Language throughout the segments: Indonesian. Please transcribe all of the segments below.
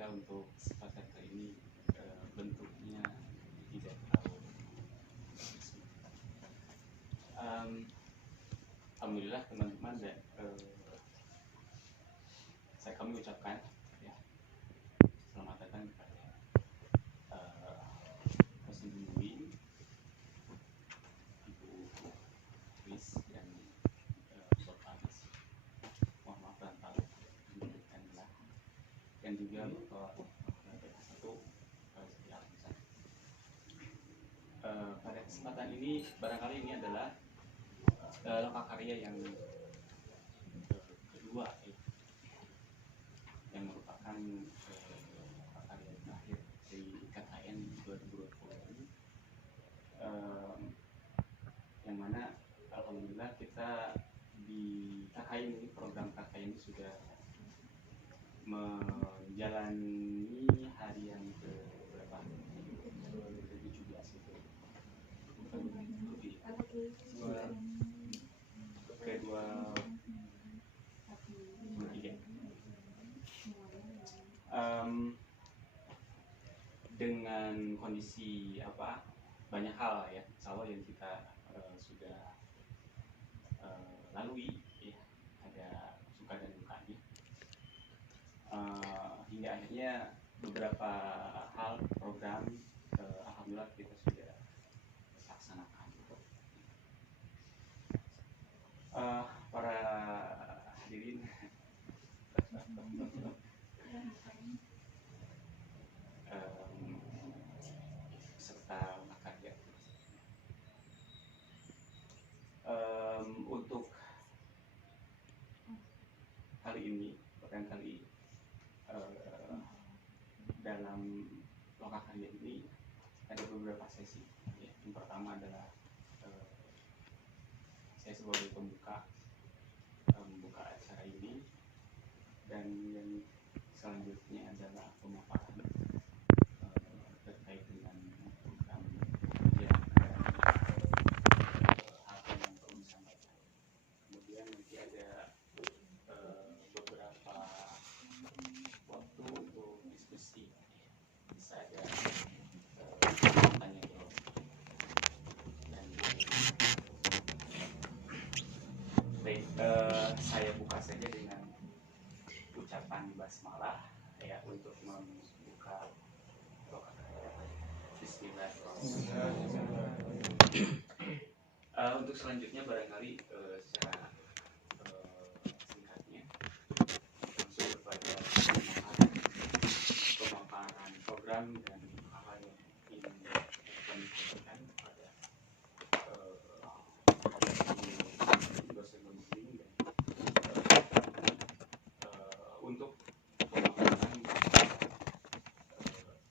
kira untuk kesempatan kali ini bentuknya tidak terlalu resmi. Alhamdulillah teman-teman, kami ucapkan ya, selamat datang kepada Mas Dwi, Ibu Chris dan Bapak Anis. Mohon maaf kalau diberikan dan juga Bapak satu pada kesempatan ini barangkali ini adalah lokakarya yang kedua ya, yang merupakan lokakarya terakhir dari KKN 2020 yang mana alhamdulillah kita di KKN ini, program KKN ini sudah menjalani hari yang ke berapa? 17 itu. Kedua dengan kondisi banyak hal ya, insya Allah yang kita sudah lalui ya, ada suka dan dukanya hingga akhirnya beberapa hal program alhamdulillah kita sudah laksanakan. Para hadirin serta makarya, untuk kali ini barangkali dalam lokakarya ini ada beberapa sesi ya. Yang pertama adalah saya sebagai pembuka membuka acara ini, dan yang selanjutnya adalah pemaparan terkait dengan program yang apa yang perlu disampaikan. Kemudian nanti ada beberapa waktu untuk diskusi, bisa ada tanya jawab. Dan baik, saya buka saja dengan ucapan basmalah ya untuk membuka lokakarya. Bismillahirrahmanirrahim. Untuk selanjutnya barangkali secara singkatnya langsung kepada pemaparan program dan hal yang ingin kami sampaikan kepada dosen pembimbing, dan untuk pemaparan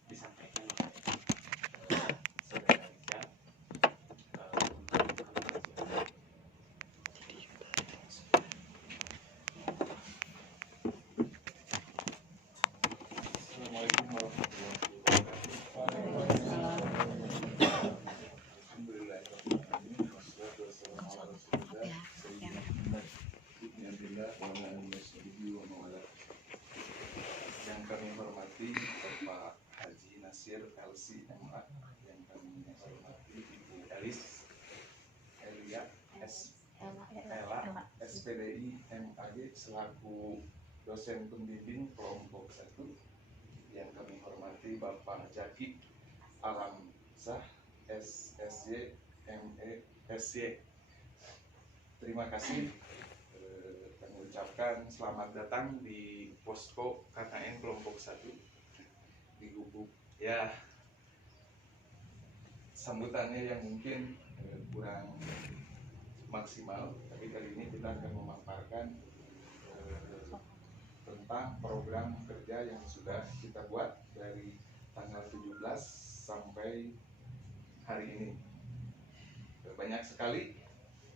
disampaikan oleh saudara Rizal. Assalamualaikum warahmatullahi wabarakatuh. Alhamdulillahirrahmanirrahim. Wassalatu wassalamu ala rasulillah sayyidina Muhammad ibn Abdillah wa ala alihi wa mawala. Yang kami hormati Bapak Haji Nasir LC MA, yang kami hormati Ibu Elis Elia Ela SPDI MAG selaku dosen pembimbing kelompok 1, yang kami hormati Bapak Jaki Alamsah SSY ME SY. Terima kasih. Kami ucapkan selamat datang di posko KKN kelompok 1 di Gubuk. Ya, sambutannya yang mungkin kurang maksimal, tapi kali ini kita akan memaparkan tentang program kerja yang sudah kita buat dari tanggal 17 sampai hari ini. Banyak sekali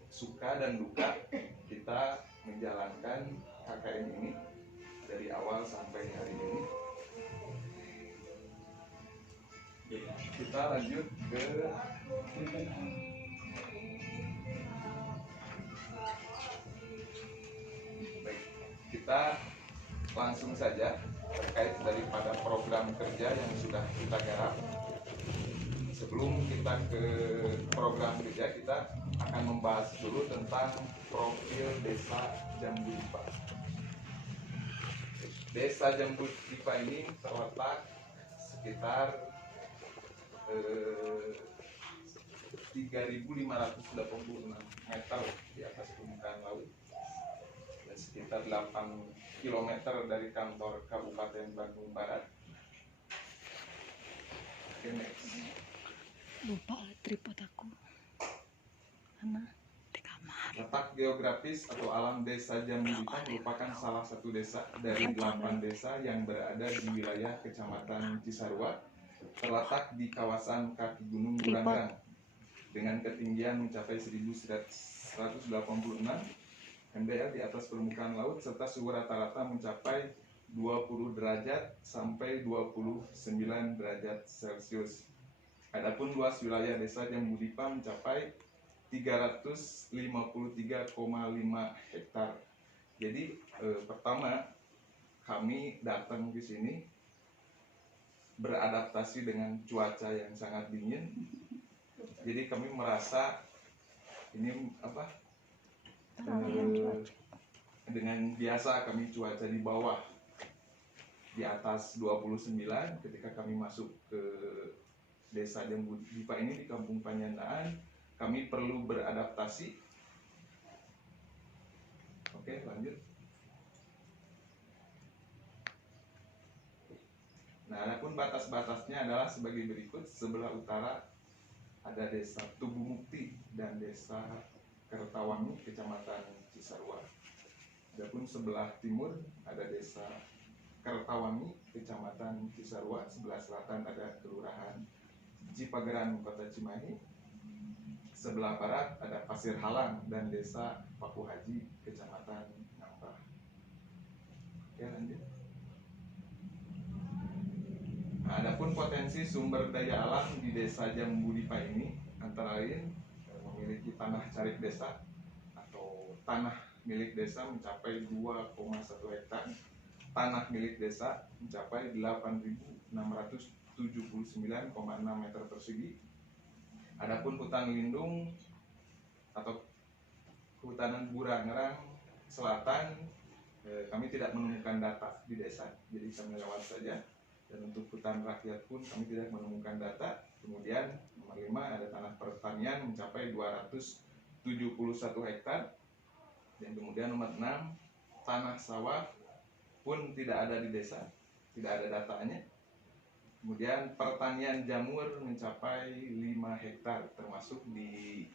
suka dan duka kita menjalankan KKN ini dari awal sampai hari ini. Kita lanjut ke baik, kita langsung saja terkait daripada program kerja yang sudah kita garap. Sebelum kita ke program kerja, kita akan membahas dulu tentang profil Desa Jambu Dipa. Desa Jambu Dipa ini terletak sekitar 3.586 meter di atas permukaan laut dan sekitar 8 km dari kantor Kabupaten Bandung Barat. Oke, next. Lupa tripod aku. Mana? Di kamar. Letak geografis atau alam Desa Jambu Dipa merupakan salah satu desa dari 8 desa yang berada di wilayah Kecamatan Cisarua, terletak di kawasan kaki Gunung Burangrang dengan ketinggian mencapai 1.186 mdr di atas permukaan laut serta suhu rata-rata mencapai 20 derajat sampai 29 derajat Celcius. Adapun luas wilayah Desa Jambu Dipa mencapai 353,5 hektar. Jadi pertama kami datang ke sini beradaptasi dengan cuaca yang sangat dingin. Jadi kami merasa ini dengan biasa kami cuaca di bawah di atas 29, ketika kami masuk ke Desa Jambu Dipa ini di Kampung Panyandaan, kami perlu beradaptasi. Oke, lanjut. Nah, adapun batas-batasnya adalah sebagai berikut. Sebelah utara ada Desa Tugu Mukti dan Desa Kertawangi, Kecamatan Cisarua. Adapun sebelah timur ada Desa Kertawangi, Kecamatan Cisarua. Sebelah selatan ada Kelurahan Cipageran, Kota Cimahi. Sebelah barat ada Pasir Halang dan Desa Paku Haji, Kecamatan Nambah. Oke, lanjut. Nah, adapun potensi sumber daya alam di Desa Jambu Dipa ini antara lain memiliki tanah carik desa atau tanah milik desa mencapai 2,1 hektar, tanah milik desa mencapai 8.679,6 meter persegi. Adapun hutan lindung atau kehutanan Burangrang Selatan, kami tidak menemukan data di desa, jadi kami lewat saja. Dan untuk hutan rakyat pun kami tidak menemukan data. Kemudian nomor 5 ada tanah pertanian mencapai 271 hektar. Dan kemudian nomor 6 tanah sawah pun tidak ada di desa, tidak ada datanya. Kemudian pertanian jamur mencapai 5 hektar, termasuk di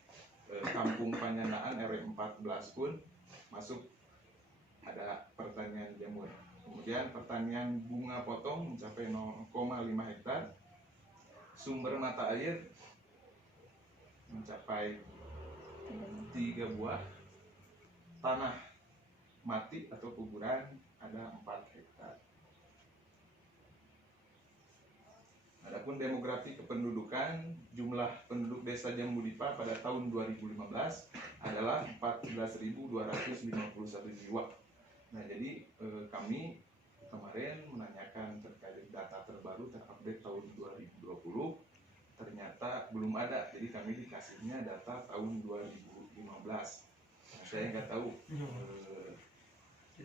Kampung Panyandaan RW14 pun masuk ada pertanian jamur. Kemudian pertanian bunga potong mencapai 0,5 hektar. Sumber mata air mencapai 3 buah. Tanah mati atau kuburan ada 4 hektar. Adapun demografi kependudukan, jumlah penduduk Desa Jambu Dipa pada tahun 2015 adalah 14.251 jiwa. Nah, jadi kami kemarin menanyakan terkait data terbaru terupdate tahun 2020, ternyata belum ada. Jadi kami dikasihnya data tahun 2015. Nah, saya nggak tahu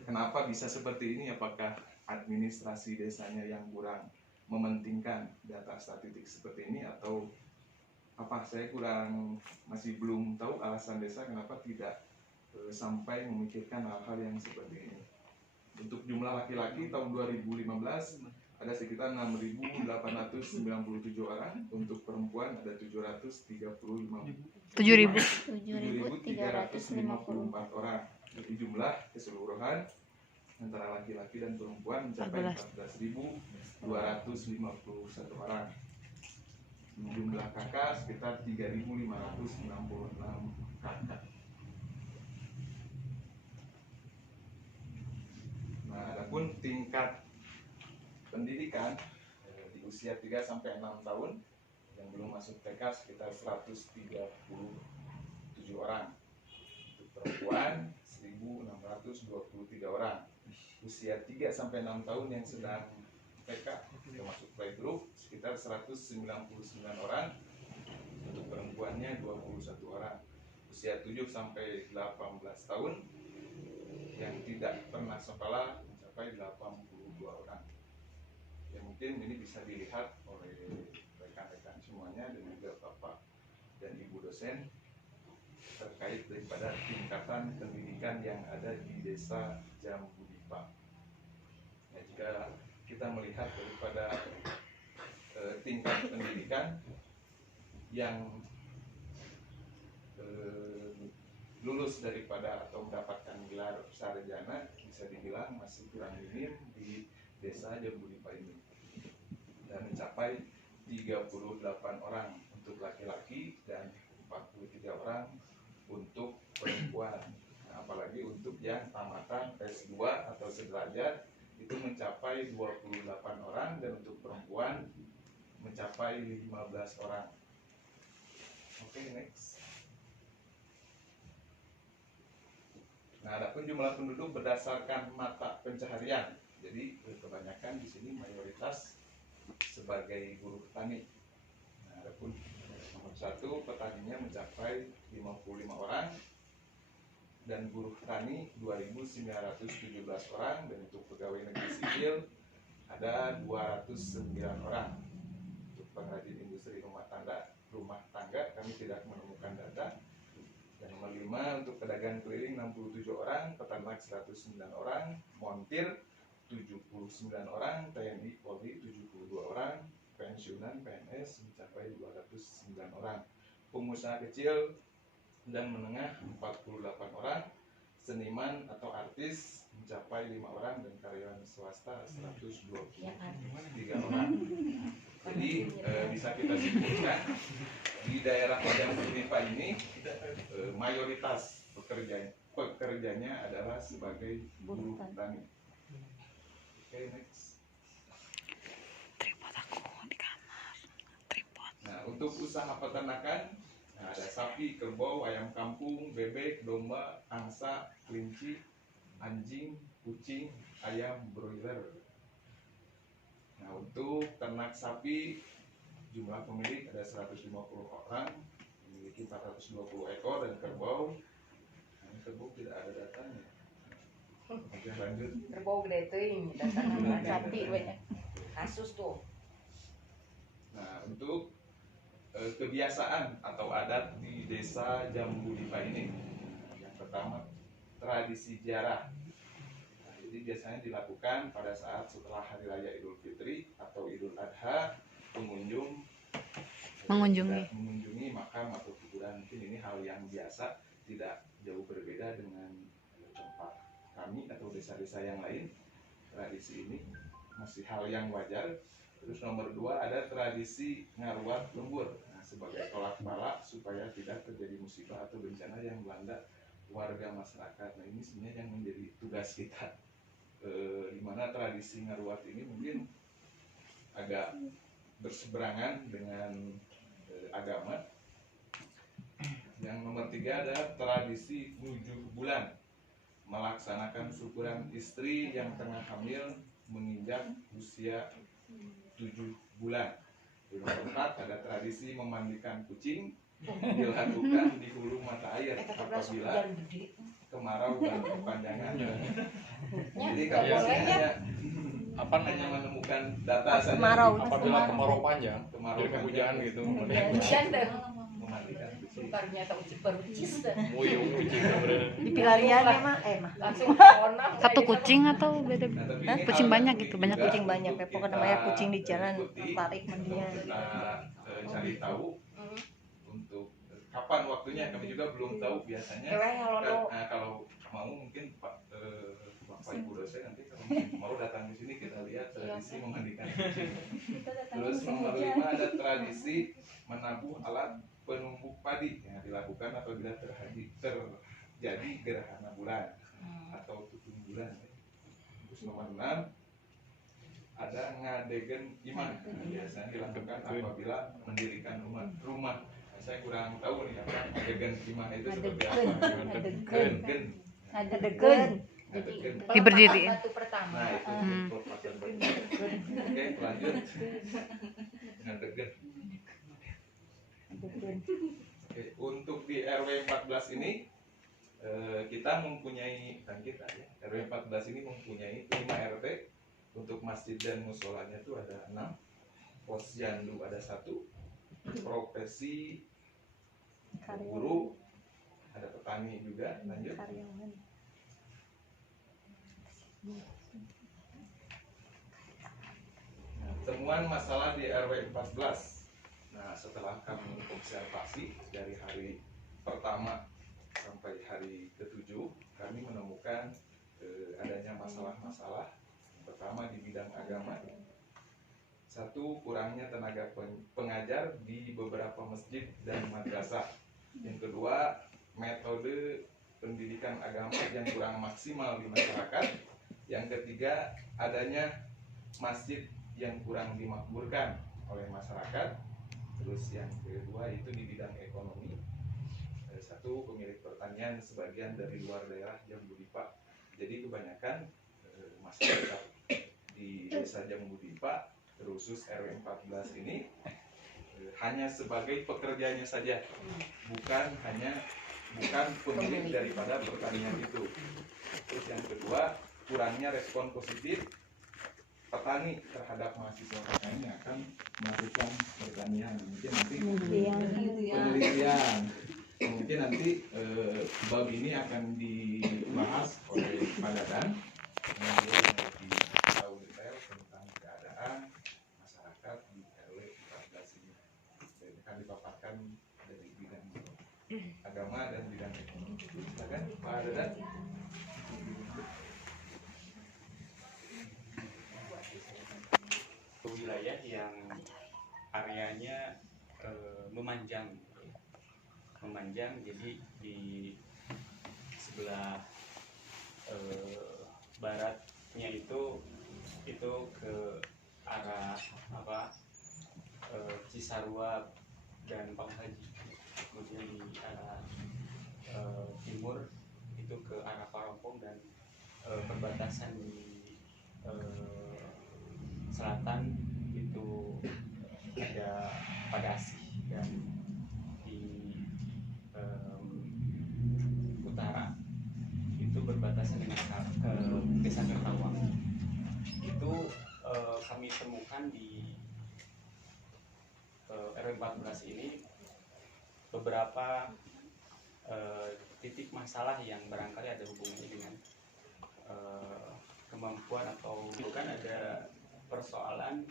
kenapa bisa seperti ini. Apakah administrasi desanya yang kurang mementingkan data statistik seperti ini, atau apa? Saya masih belum tahu alasan desa kenapa tidak sampai memikirkan hal-hal yang seperti ini. Untuk jumlah laki-laki tahun 2015 ada sekitar 6.897 orang, untuk perempuan ada 734 orang. Jadi jumlah keseluruhan antara laki-laki dan perempuan mencapai 14.251 orang. Jumlah kakak sekitar 3.566 kakak. Nah, adapun tingkat pendidikan di usia 3 sampai 6 tahun yang belum masuk TK sekitar 137 orang. Untuk perempuan 1.623 orang. usia 3 sampai 6 tahun yang sedang PK termasuk playgroup sekitar 199 orang, untuk perempuannya 21 orang. Usia 7 sampai 18 tahun yang tidak pernah sekolah mencapai 82 orang. Ya mungkin ini bisa dilihat oleh rekan-rekan semuanya dan juga Bapak dan Ibu dosen terkait daripada tingkatan pendidikan yang ada di desa Jambudipa. Ya, jika kita melihat daripada tingkat pendidikan yang lulus daripada atau mendapatkan gelar sarjana bisa dibilang masih kurang minim di desa Jambudipa ini, dan mencapai 38 orang untuk laki-laki dan 43 orang untuk perempuan. Nah, apalagi untuk yang tamatan S2 atau sederajat itu mencapai 28 orang, dan untuk perempuan mencapai 15 orang. Oke, next. Nah, adapun jumlah penduduk berdasarkan mata pencaharian. Jadi kebanyakan di sini mayoritas sebagai buruh tani. Nah, adapun nomor 1 petaninya mencapai 55 orang dan buruh tani 2.917 orang, dan untuk pegawai negeri sipil ada 209 orang. Untuk pengrajin industri rumah tangga kami tidak menemukan data. Dan nomor 5 untuk pedagang keliling 67 orang, peternak 109 orang, montir 79 orang, TNI Polri 72 orang, pensiunan PNS mencapai 209 orang, pengusaha kecil dan menengah 48 orang, seniman atau artis mencapai 5 orang, dan karyawan swasta 123 orang. Jadi bisa kita simpulkan di daerah Jambudipa ini mayoritas pekerjanya adalah sebagai buruh tani. Oke, next. Tripod aku di kamar. Tripod. Nah, untuk usaha peternakan ada sapi, kerbau, ayam kampung, bebek, domba, angsa, kelinci, anjing, kucing, ayam broiler. Nah, untuk ternak sapi jumlah pemilik ada 150 orang, memiliki 420 ekor, dan kerbau, nah, kerbau tidak ada datanya. Oke, lanjut. Kerbau gede teuing datang sapi banyak. Kasus tuh. Nah, untuk kebiasaan atau adat di desa Jambudipa ini, yang pertama tradisi ziarah. Nah, jadi biasanya dilakukan pada saat setelah hari raya Idul Fitri atau Idul Adha, pengunjung mengunjungi makam atau kuburan. Mungkin ini hal yang biasa, tidak jauh berbeda dengan tempat kami atau desa-desa yang lain. Tradisi ini masih hal yang wajar. Terus nomor 2 ada tradisi ngaruat lembur. Nah, sebagai tolak bala supaya tidak terjadi musibah atau bencana yang melanda warga masyarakat. Nah, ini sebenarnya yang menjadi tugas kita. Di mana tradisi ngaruat ini mungkin agak berseberangan dengan agama. Yang nomor 3 ada tradisi 7 bulan, melaksanakan syukuran istri yang tengah hamil menginjak usia 7 bulan. Di nomor 4 ada tradisi memandikan kucing, dilakukan di hulu mata air apabila kemarau berkepanjangan. Jadi kalau misalnya menemukan data saja apabila kemarau panjang, jadi kehujanan gitu, Hujan deh. memandikan kucing. Ternyata uci berucis deh. muyung kucing sebenarnya. Di pilariannya mah Langsung corona. satu kucing atau beda? Nah, tapi Hah, ini kucing hal banyak yang gitu, banyak juga kucing banyak. untuk Pokoknya kita namanya kucing di jalan ikuti, tarik mandinya. kita cari tahu untuk kapan waktunya kami juga belum tahu biasanya. Nah, kalau mau mungkin Bapak Ibu dosen nanti kalau mau datang di sini kita lihat tradisi memandikan kucing. Terus nomor 5 ada tradisi menabuh alat penumbuk padi yang dilakukan apabila terjadi gerhana bulan atau tutung bulan. Terus nomor 6 ada ngadegen imah, biasanya dilakukan apabila mendirikan rumah. Nah, saya kurang tahu nih apa ngadegen imah itu seperti apa. Ngadegen. Ngadegen. Ngadegen. Jadi Diberdiriin. batu pertama. Nah itu pelepasan batu. Oke, lanjut dengan degen. Oke, untuk di RW 14 ini kita mempunyai, RW 14 ini mempunyai 5 RT. Untuk masjid dan musolanya itu ada 6, posyandu ada 1, profesi guru, ada petani juga. Lanjut. Nah, temuan masalah di RW 14. Nah, setelah kami observasi dari hari pertama sampai hari ke-7, kami menemukan adanya masalah-masalah. Pertama di bidang agama. 1, kurangnya tenaga pengajar di beberapa masjid dan madrasah. Yang kedua, metode pendidikan agama yang kurang maksimal di masyarakat. Yang ketiga, adanya masjid yang kurang dimakmurkan oleh masyarakat. Terus yang kedua itu di bidang ekonomi. 1, pemilik pertanian sebagian dari luar daerah Jambudipa. Jadi kebanyakan masyarakat di desa Jambudipa, terusus RW 14 ini hanya sebagai pekerjanya saja, bukan pemilik daripada pertanian itu. Terus yang kedua, kurangnya respon positif petani terhadap mahasiswa petani yang akan melakukan pertanian. Mungkin nanti penelitian, mungkin nanti bab ini akan dibahas oleh Pak Dadan yang lebih tahu detail tentang keadaan masyarakat di RW 14 ini. Dan akan dipaparkan dari bidang agama dan bidang ekonomi. Silakan Pak Dadan. Wilayah yang areanya memanjang, jadi di sebelah baratnya itu ke arah Cisarua dan Panghaji, kemudian di arah timur itu ke arah Parompong, dan perbatasan di selatan itu ada Padasih, dan di utara itu berbatasan dengan Desa Kertawang. Itu kami temukan di RW 14 ini beberapa titik masalah yang barangkali ada hubungannya dengan kemampuan atau bukan, ada persoalan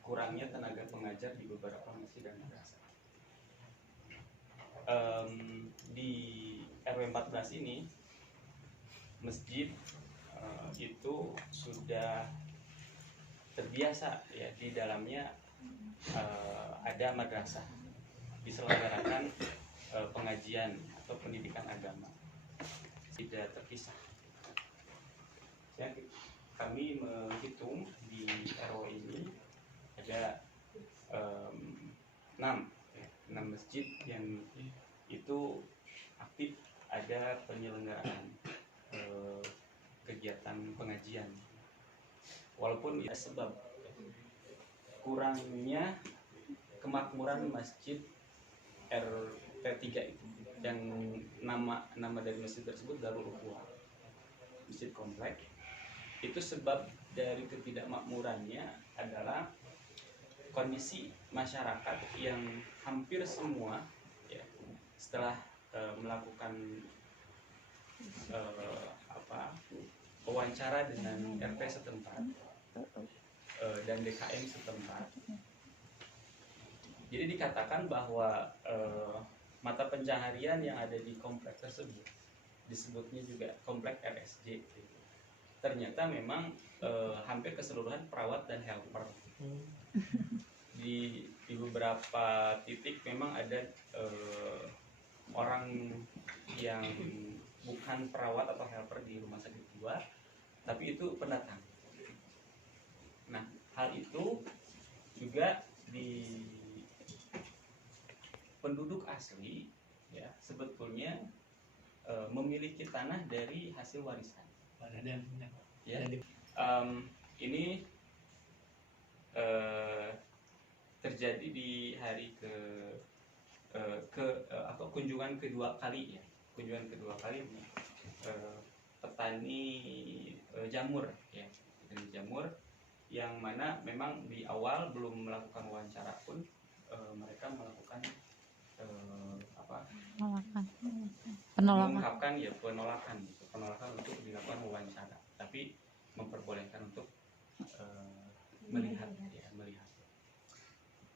kurangnya tenaga pengajar di beberapa masjid dan madrasah. Di RW 14 ini masjid itu sudah terbiasa ya, di dalamnya ada madrasah, diselenggarakan pengajian atau pendidikan agama, tidak terpisah. Kami menghitung di RW ini ada 6 masjid yang itu aktif ada penyelenggaraan kegiatan pengajian, walaupun ya sebab kurangnya kemakmuran masjid RT 3 itu, dan nama dari masjid tersebut Darul Ukhuwah, masjid komplek. Itu sebab dari ketidakmakmurannya adalah kondisi masyarakat yang hampir semua ya, setelah melakukan wawancara dengan RT setempat dan DKM setempat, jadi dikatakan bahwa mata pencaharian yang ada di komplek tersebut, disebutnya juga komplek RSJ, ternyata memang hampir keseluruhan perawat dan helper. Di beberapa titik memang ada orang yang bukan perawat atau helper di rumah sakit jiwa, tapi itu pendatang. Nah, hal itu juga di penduduk asli ya, sebetulnya memiliki tanah dari hasil warisan. Ya. Ini terjadi di hari kunjungan kedua kali ya. Kunjungan kedua kali petani jamur ya. Petani jamur yang mana memang di awal belum melakukan wawancara pun mereka melakukan mengungkapkan ya penolakan untuk dilakukan wawancara, tapi memperbolehkan untuk melihat.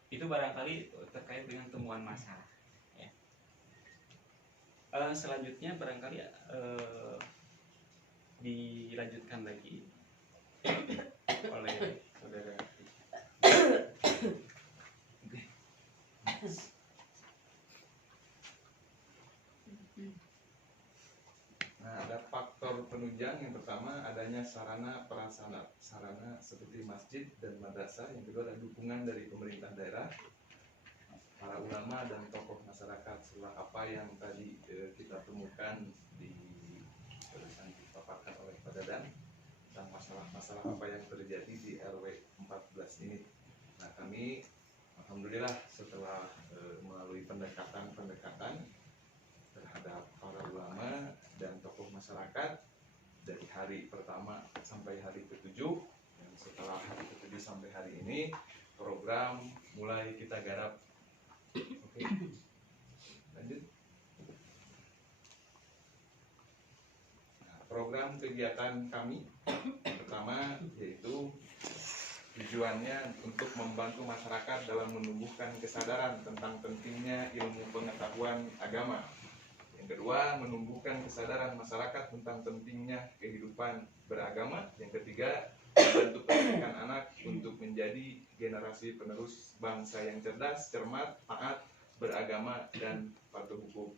Itu barangkali terkait dengan temuan masalah ya. Selanjutnya barangkali dilanjutkan lagi oleh saudara. Nah, ada faktor penunjang. Yang pertama adanya sarana prasarana seperti masjid dan madrasah. Yang kedua ada dukungan dari pemerintah daerah, para ulama dan tokoh masyarakat. Setelah apa yang tadi kita temukan di tulisan dipaparkan oleh Pak Dadan tentang masalah-masalah apa yang terjadi di RW 14 ini. Nah, kami alhamdulillah setelah melalui pendekatan terhadap para ulama dan tokoh masyarakat dari hari pertama sampai hari ke-7, dan setelah hari ke-7 sampai hari ini program mulai kita garap. Oke. Lanjut. Nah, program kegiatan kami pertama yaitu tujuannya untuk membantu masyarakat dalam menumbuhkan kesadaran tentang pentingnya ilmu pengetahuan agama. Yang kedua, menumbuhkan kesadaran masyarakat tentang pentingnya kehidupan beragama. Yang ketiga, membantu pendidikan anak untuk menjadi generasi penerus bangsa yang cerdas, cermat, taat, beragama, dan patuh hukum.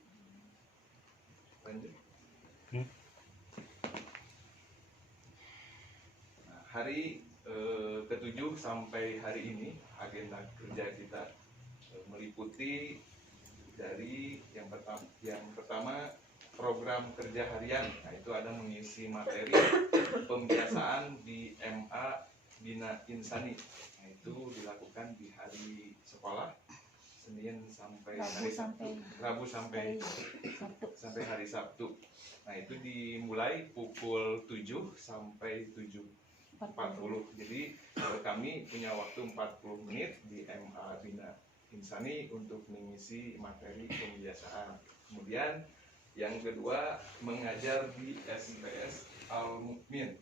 Lanjut. Nah, hari ke-7 sampai hari ini agenda kerja kita meliputi dari yang pertama program kerja harian. Nah, itu ada mengisi materi pembiasaan di MA Bina Insani. Nah, itu dilakukan di hari sekolah, Senin sampai Rabu sampai hari Sabtu. Nah, itu dimulai pukul 7 sampai 7.40. Jadi kami punya waktu 40 menit di MA Bina Insani untuk mengisi materi pembiasaan. Kemudian yang kedua mengajar di SPS Al-Mukmin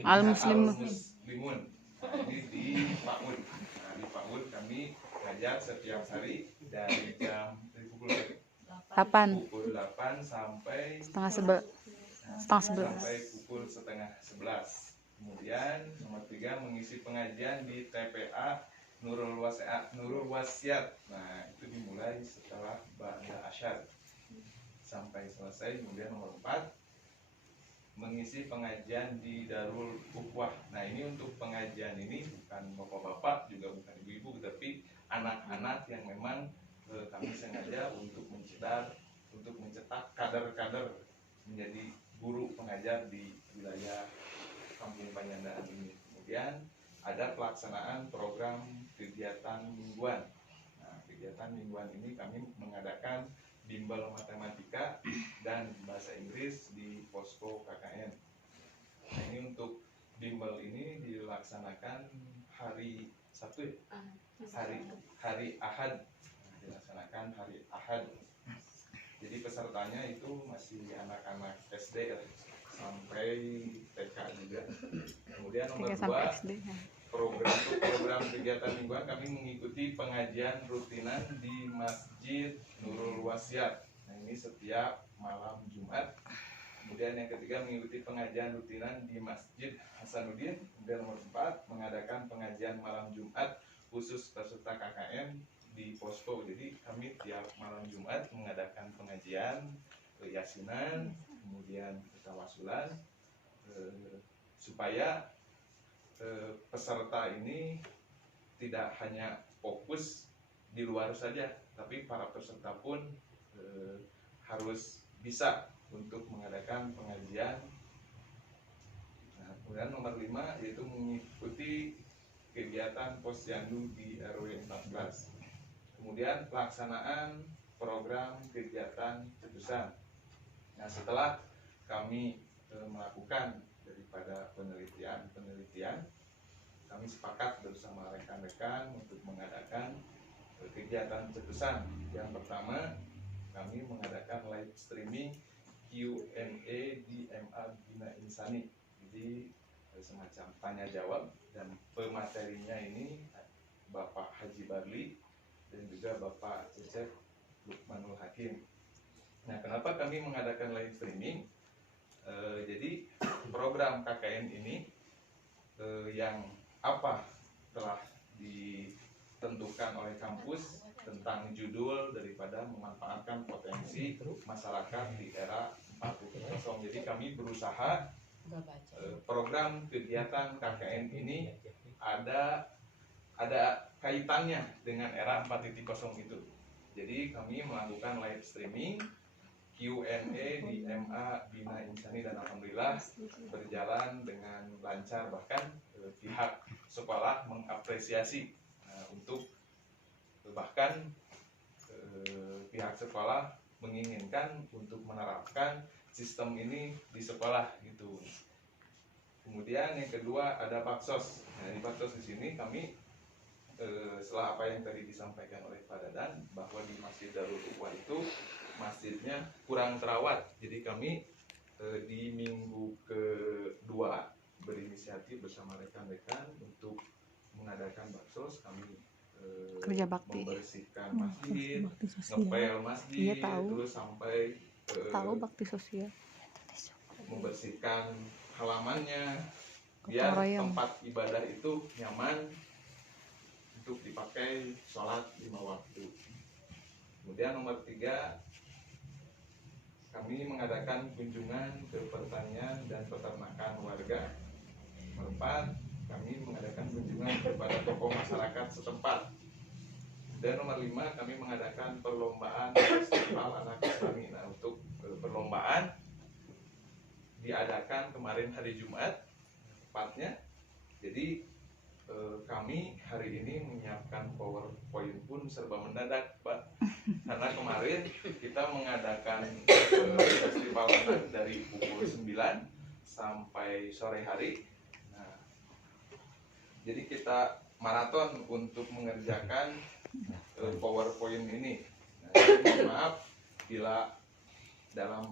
Al-Muslimun. Nah, ini di PAUD. Nah, di PAUD kami mengajar setiap hari dari pukul 8 sampai sampai pukul setengah 11. Kemudian nomor 3 mengisi pengajian di TPA Nurul Wasiat. Nah, itu dimulai setelah Ba'da Asyar sampai selesai. Kemudian nomor 4 mengisi pengajian di Darul Ukhuwah. Nah, ini untuk pengajian ini bukan bapak-bapak, juga bukan ibu-ibu, tapi anak-anak yang memang kami sengaja untuk mencetak kader-kader menjadi guru pengajar di wilayah Kampung Panyandaran ini. Kemudian ada pelaksanaan program kegiatan mingguan. Nah, kegiatan mingguan ini kami mengadakan bimbel matematika dan bahasa Inggris di posko KKN. Nah, ini untuk bimbel ini dilaksanakan hari Sabtu ya? Hari Ahad. Nah, dilaksanakan hari Ahad. Jadi pesertanya itu masih anak-anak SD ya, sampai TK juga. Kemudian nomor 2, program kegiatan mingguan kami mengikuti pengajian rutinan di Masjid Nurul Wasiat. Nah, ini setiap malam Jumat. Kemudian yang ketiga mengikuti pengajian rutinan di Masjid Hasanuddin. Kemudian nomor 4 mengadakan pengajian malam Jumat khusus peserta KKN di posko. Jadi kami tiap malam Jumat mengadakan pengajian, yasinan, kemudian tawasulan, supaya peserta ini tidak hanya fokus di luar saja, tapi para peserta pun harus bisa untuk mengadakan pengajian Kemudian nomor 5 yaitu mengikuti kegiatan posyandu di RW 14. Kemudian pelaksanaan program kegiatan cetusan. Nah, setelah kami melakukan daripada penelitian, kami sepakat bersama rekan-rekan untuk mengadakan kegiatan cetusan. Yang pertama, kami mengadakan live streaming Q&A di MA Bina Insani. Jadi semacam tanya jawab, dan pematerinya ini Bapak Haji Barli dan juga Bapak Cecep Lukmanul Hakim. Nah, kenapa kami mengadakan live streaming? Jadi program KKN ini yang apa telah ditentukan oleh kampus tentang judul daripada memanfaatkan potensi masyarakat di era 4.0. Jadi kami berusaha program kegiatan KKN ini ada kaitannya dengan era 4.0 itu. Jadi kami melakukan live streaming Q&A di MA Bina Insani, dan alhamdulillah berjalan dengan lancar, bahkan pihak sekolah mengapresiasi untuk bahkan pihak sekolah menginginkan untuk menerapkan sistem ini di sekolah gitu. Kemudian yang kedua ada baksos. Nah, di baksos di sini kami setelah apa yang tadi disampaikan oleh Pak Dadan, bahwa di Masjid Darul Ukhwah itu masjidnya kurang terawat. Jadi kami di minggu kedua berinisiatif bersama rekan-rekan untuk mengadakan baksos. Kami Kerja bakti. membersihkan masjid, Bakti sosial. ngepel masjid, Iya, tahu. terus sampai Tahu bakti sosial. membersihkan halamannya biar Keroyong. tempat ibadah itu nyaman untuk dipakai sholat 5 waktu. Kemudian nomor 3, kami mengadakan kunjungan ke pertanian dan peternakan warga. Nomor 4, kami mengadakan kunjungan kepada tokoh masyarakat setempat. Dan nomor 5, kami mengadakan perlombaan festival anak Islami. Nah, untuk perlombaan diadakan kemarin hari Jumat tepatnya. Jadi kami hari ini menyiapkan PowerPoint pun serba mendadak, Pak. Karena kemarin kita mengadakan festival anak dari pukul 9 sampai sore hari. Nah, jadi kita maraton untuk mengerjakan PowerPoint ini. Nah, jadi maaf bila dalam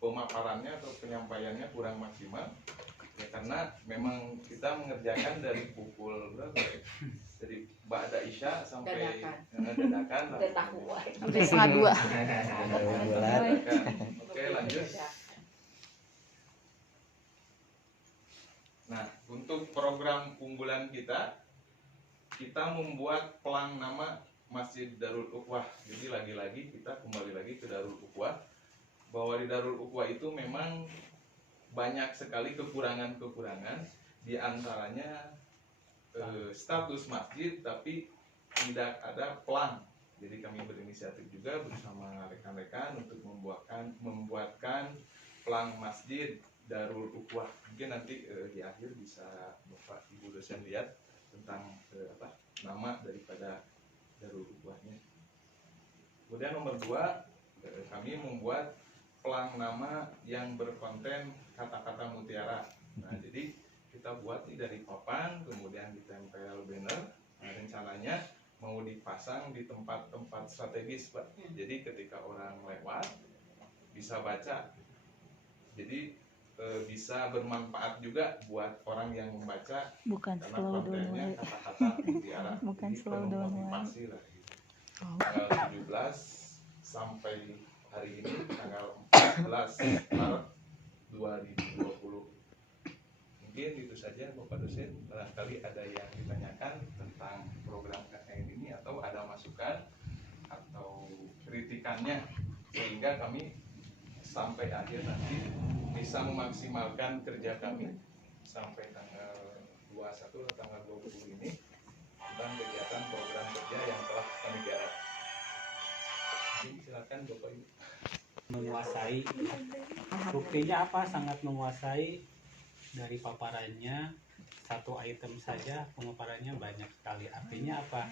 pemaparannya atau penyampaiannya kurang maksimal. Ya, karena memang kita mengerjakan dari pukul berapa ya? Dari Ba'da Isya sampai dadakan. Udah tahu. Udah setengah 2. Dadakan. Oke, lanjut. Nah, untuk program unggulan kita membuat pelang nama Masjid Darul Ukhwah. Jadi lagi-lagi kita kembali lagi ke Darul Ukhwah, bahwa di Darul Ukhwah itu memang banyak sekali kekurangan-kekurangan, di antaranya status masjid tapi tidak ada pelang. Jadi kami berinisiatif juga bersama rekan-rekan untuk membuatkan pelang masjid Darul Ukhwah. Mungkin nanti di akhir bisa Bapak Ibu dosen lihat tentang nama daripada Darul Ukhwahnya. Kemudian nomor 2, kami membuat pelang nama yang berkonten kata-kata mutiara. Nah, jadi kita buat nih dari papan, kemudian ditempel banner. Nah, rencananya mau dipasang di tempat-tempat strategis, Pak. Jadi ketika orang lewat bisa baca. Jadi bisa bermanfaat juga buat orang yang membaca, Bukan karena slow kontennya down. kata-kata mutiara. Bukan Jadi slow penuh down. motivasi lah gitu. Oh. Tanggal 17 sampai hari ini tanggal 14 Maret 2020. Mungkin itu saja Bapak dosen. Barangkali ada yang ditanyakan tentang program KKN ini, atau ada masukan atau kritikannya, sehingga kami sampai akhir nanti bisa memaksimalkan kerja kami sampai tanggal 21 atau tanggal 20 ini tentang kegiatan program kerja yang telah kami garap. Silakan Bapak Ibu. Menguasai, buktinya apa, sangat menguasai dari paparannya satu item saja pemaparannya banyak sekali. Artinya apa?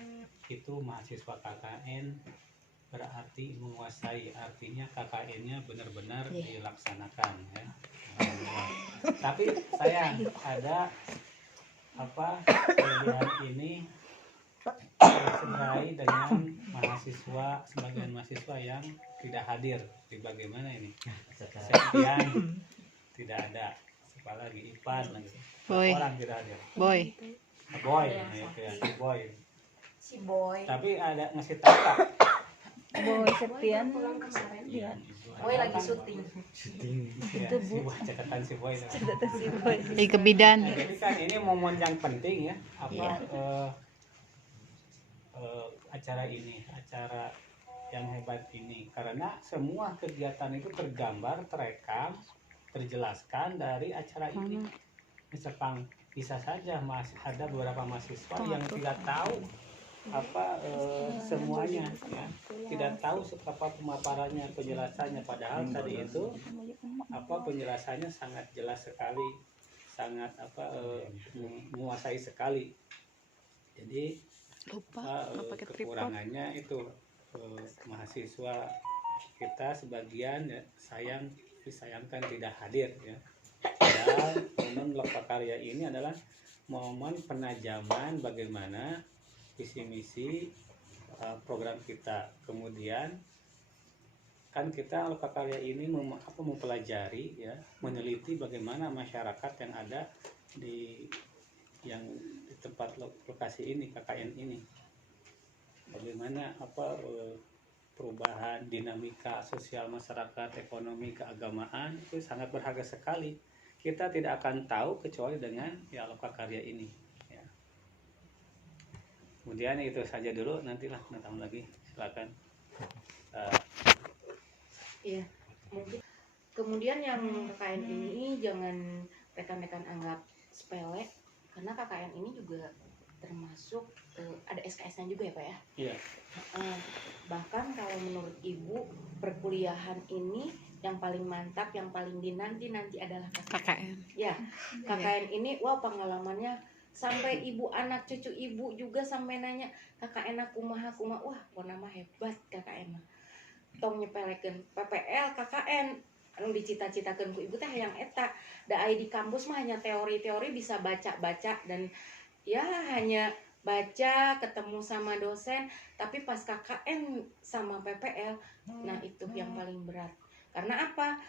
Itu mahasiswa KKN berarti menguasai, artinya KKN-nya benar-benar dilaksanakan ya. Tapi sayang ada apa kelebihan ini sesuai dengan mahasiswa, sebagian mahasiswa yang tidak hadir di bagaimana ini sekian tidak ada, apalagi Ipan lagi Boy. orang tidak hadir. Boy. Boy nah, itu ya, si Boy. Si Boy. Tapi ada ngasih tahu tak? Boy Septian. Iya. Boy lagi syuting. Itu Bu. Si Boy, catatan si Boy. Di kebidan. Nah, jadi kan ini momen yang penting ya, apa acara ini, acara yang hebat ini, karena semua kegiatan itu tergambar, terekam, terjelaskan dari acara ini. Misalkan bisa saja ada beberapa mahasiswa yang tidak tahu apa semuanya ya, tidak tahu apa pemaparannya, penjelasannya, padahal tadi itu apa penjelasannya sangat jelas sekali, sangat apa menguasai sekali. Jadi kekurangannya itu mahasiswa kita sebagian ya, disayangkan tidak hadir ya. Padahal momen Lokakarya ini adalah momen penajaman bagaimana visi misi program kita. Kemudian kan kita Lokakarya ini mempelajari ya, meneliti bagaimana masyarakat yang ada di tempat lokasi ini, KKN ini, bagaimana perubahan dinamika sosial masyarakat, ekonomi, keagamaan itu sangat berharga sekali. Kita tidak akan tahu kecuali dengan ya Lokakarya ini ya. Kemudian itu saja dulu, nantilah datang lagi, silakan. Iya, mungkin. Kemudian yang KKN ini jangan rekan-rekan anggap sepele, karena KKN ini juga termasuk ada SKS-nya juga ya Pak ya? Iya. Bahkan kalau menurut Ibu, perkuliahan ini yang paling mantap, yang paling dinanti adalah KKN. Ya, KKN ini wah pengalamannya sampai ibu anak cucu ibu juga sampai nanya KKN aku mah wah nama hebat KKN mah. Tong nyepelekeun PPL KKN anu dicita-citakeun ku ibu teh yang eta da aya di kampus mah hanya teori-teori bisa baca-baca dan ya hanya baca ketemu sama dosen, tapi pas KKN sama PPL nah itu yang paling berat. Karena apa?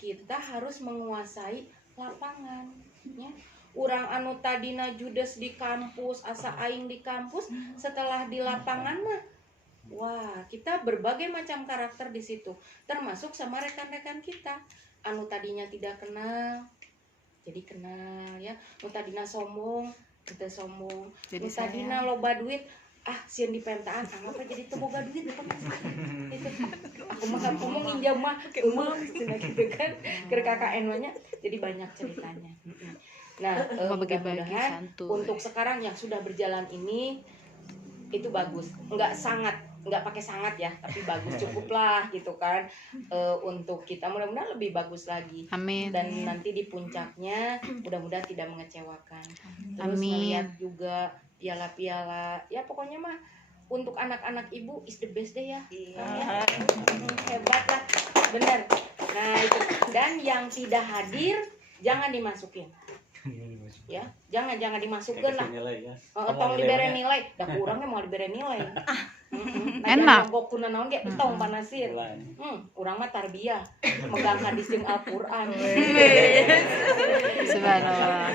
Kita harus menguasai lapangan ya. Urang anu tadina judes di kampus, asa aing di kampus, setelah di lapangan mah wah, kita berbagai macam karakter di situ, termasuk sama rekan-rekan kita. Anu tadinya tidak kenal, jadi kenal ya. Anu tadinya sombong, kita sombong. Anu tadinya loba duit, sieun di pentaan, apa jadi teboga duit itu. Aku mah ngomong nginjam mah, gitu kan. Ke KKN nya, jadi banyak ceritanya. Nah, mudah-mudahan untuk sekarang yang sudah berjalan ini itu bagus, nggak pakai sangat ya, tapi bagus cukuplah gitu kan. Untuk kita mudah-mudahan lebih bagus lagi. Amin. Dan nanti di puncaknya mudah-mudahan tidak mengecewakan. Terus Amin. melihat juga piala-piala ya, pokoknya mah untuk anak-anak ibu is the best deh ya. Ya. Hebat lah, bener. Nah itu, dan yang tidak hadir jangan dimasukin. Ya, jangan dimasukin lah. Tong dibere nilai, dah kurangnya mau dibere nilai. Enak. Bokuna naon ge tong panasin. Urang mah tarbiyah, megang hadis jeung Al-Qur'an. Subhanallah.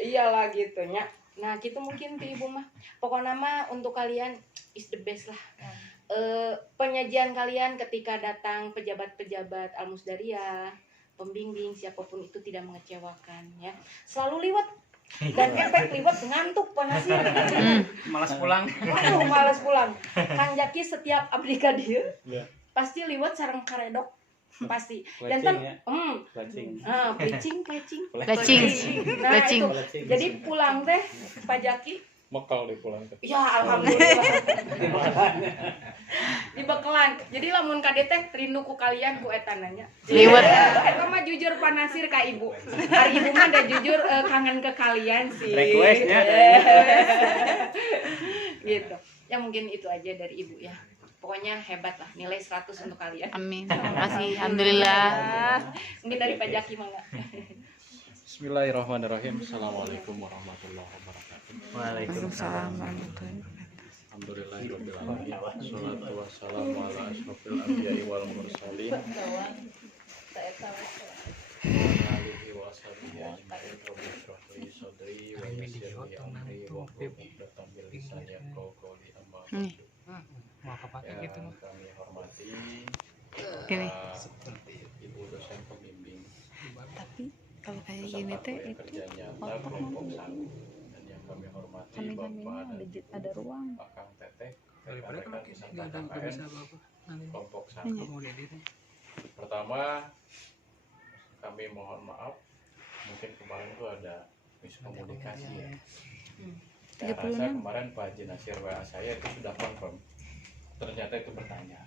Iyalah gitu nya. Nah, gitu mungkin ti Ibu mah. Pokoknya mah untuk kalian is the best lah. Penyajian kalian ketika datang pejabat-pejabat Al-Musdariyah, pembimbing siapapun itu tidak mengecewakan ya. Selalu liwat dan efek liwat ngantuk panasin. Malas pulang. Waduh, malas pulang. Kang Jaki setiap abdi ka dieu pasti liwat sareng karedok pasti. Dan Plecing. Plecing. Plecing. Nah, Plecing. itu. Jadi pulang teh Pak Jaki Mekal di pulang teh. Ya alhamdulillah. Di Bekelan. Jadi lamun kade teh rindu ku kalian ku eta nanya. Liwet. Eta mah jujur panasir ka ibu. Hari ibu mah da jujur kangen ke kalian sih. Requestnya. Gitu. Ya mungkin itu aja dari ibu ya. Pokoknya hebat lah, nilai 100 untuk kalian. Amin. Terima kasih. Alhamdulillah. Mungkin dari Pak Jaki mah enggak. Bismillahirrahmanirrahim. Assalamualaikum warahmatullahi wabarakatuh. Waalaikumsalam warahmatullahi wabarakatuh. Alhamdulillahirabbil alamin. Wassalatu wassalamu ala asyrofil anbiya'i wal mursalin. Alihi wa sahbihi ajma'in. Rabbi shrah li sadri wa yassir li amri wa hlul 'uqdatam min lisani yafqahu qawli. Amma ba'du. Yang kami hormati Gini. Ibu dosen pembimbing Tapi kalau kayak beserta gini teh proyek itu kerja nyata kelompok 1, dan yang kami hormati Bapak dan ada ruang. Pak Kang Teteh rekan-rekan beserta KKN kelompok 1. Pertama, kami mohon maaf, mungkin kemarin tuh ada miskomunikasi ya. Saya rasa kemarin Pak Jinasir WA saya itu sudah confirm. Ternyata itu bertanya.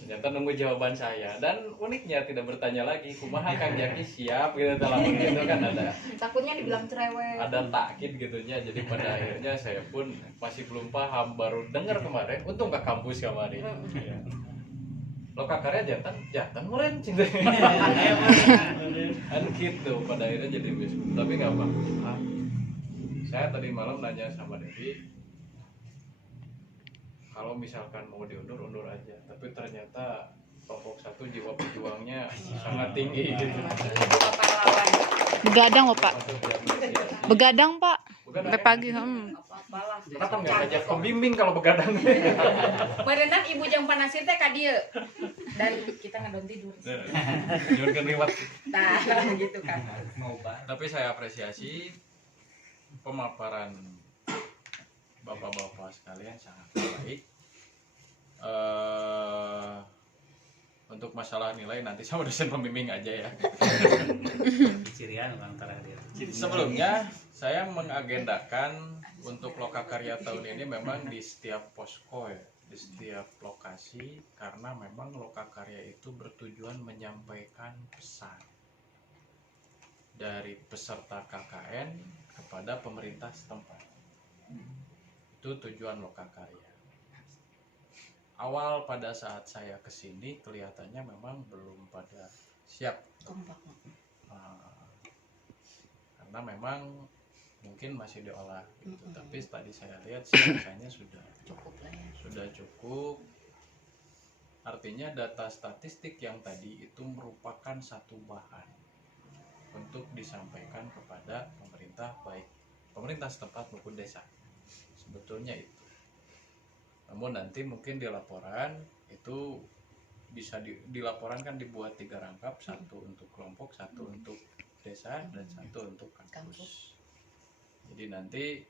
Ternyata nunggu jawaban saya, dan uniknya tidak bertanya lagi. Kumaha Kang Jaki siap gitu, telepon gitu kan ada. Takutnya dibilang cerewet. Ada takkid gitunya, jadi pada akhirnya saya pun masih belum paham, baru dengar kemarin. Untung ke kampus kemarin. Ya. Loka karya jantan muren cinta. Kan gitu, pada akhirnya jadi biskup. Tapi nggak apa-apa. Saya tadi malam nanya sama Devi, kalau misalkan mau undur aja. Tapi ternyata kelompok 1 jiwa pejuangnya sangat tinggi gitu. Pahlawan. Begadang loh Pak. Untuk diapresiasi. Begadang Pak. Bukan Sampai pagi. Apa-apalah. Kenapa nggak ngajak pembimbing kalau begadang? Merenang ibu jang panasir teh ka dieu. Dan kita ngadon tidur. Jangan riwat. Nah, gitu kan. Tapi saya apresiasi pemaparan bapak-bapak sekalian sangat baik. Untuk masalah nilai nanti sama dosen pembimbing aja ya. Cirian antara dia. Sebelumnya saya mengagendakan untuk lokakarya tahun ini memang di setiap posko ya, di setiap lokasi, karena memang lokakarya itu bertujuan menyampaikan pesan dari peserta KKN kepada pemerintah setempat. Itu tujuan lokakarya. Awal pada saat saya kesini kelihatannya memang belum pada siap. Kompak. Karena memang mungkin masih diolah gitu. Tapi tadi saya lihat rasanya sudah Cukup lah ya. sudah cukup. Artinya data statistik yang tadi itu merupakan satu bahan untuk disampaikan kepada pemerintah, baik pemerintah setempat maupun desa. Sebetulnya itu. Namun nanti mungkin di laporan itu bisa dilaporan kan dibuat 3 rangkap, 1 untuk kelompok, 1 untuk desa, dan 1 untuk kampus. Jadi nanti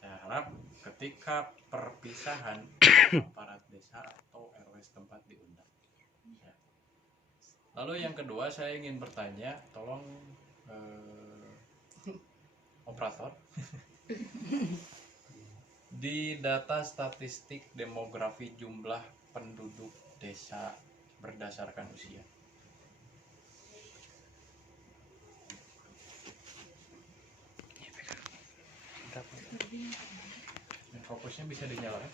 saya harap ketika perpisahan aparat desa atau RW setempat diundang. Ya. Lalu yang kedua saya ingin bertanya, tolong operator. Di data statistik demografi jumlah penduduk desa berdasarkan usia. Fokusnya bisa dinyalakan.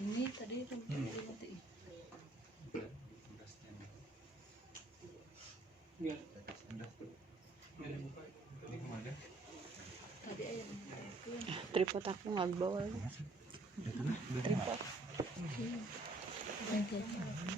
Ini tadi itu mati. Tripod aku nggak bawa lagi. Tripod.